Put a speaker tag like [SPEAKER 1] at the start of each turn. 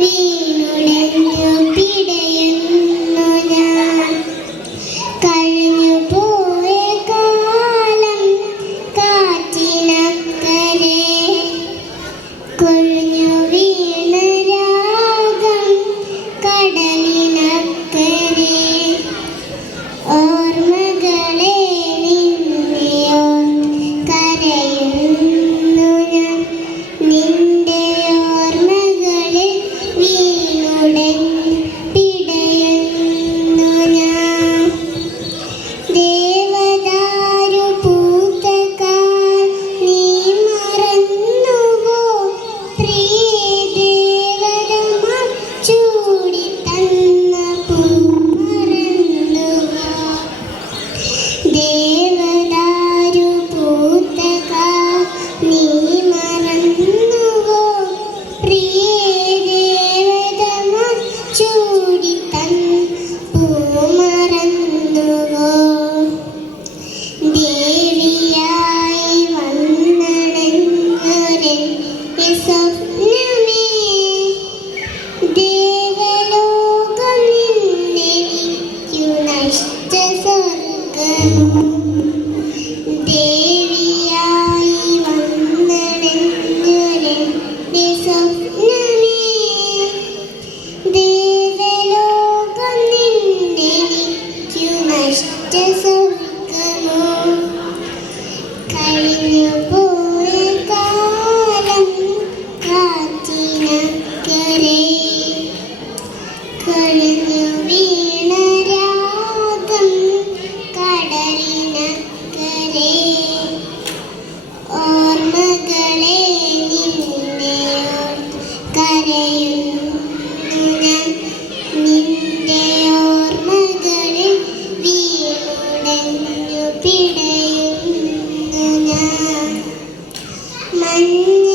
[SPEAKER 1] വീണുടഞ്ഞു പിടയുന്നു ഞാൻ. കഴിഞ്ഞു പോയ കാലം കാറ്റിനക്കരെ. കൊഴിഞ്ഞു Oi!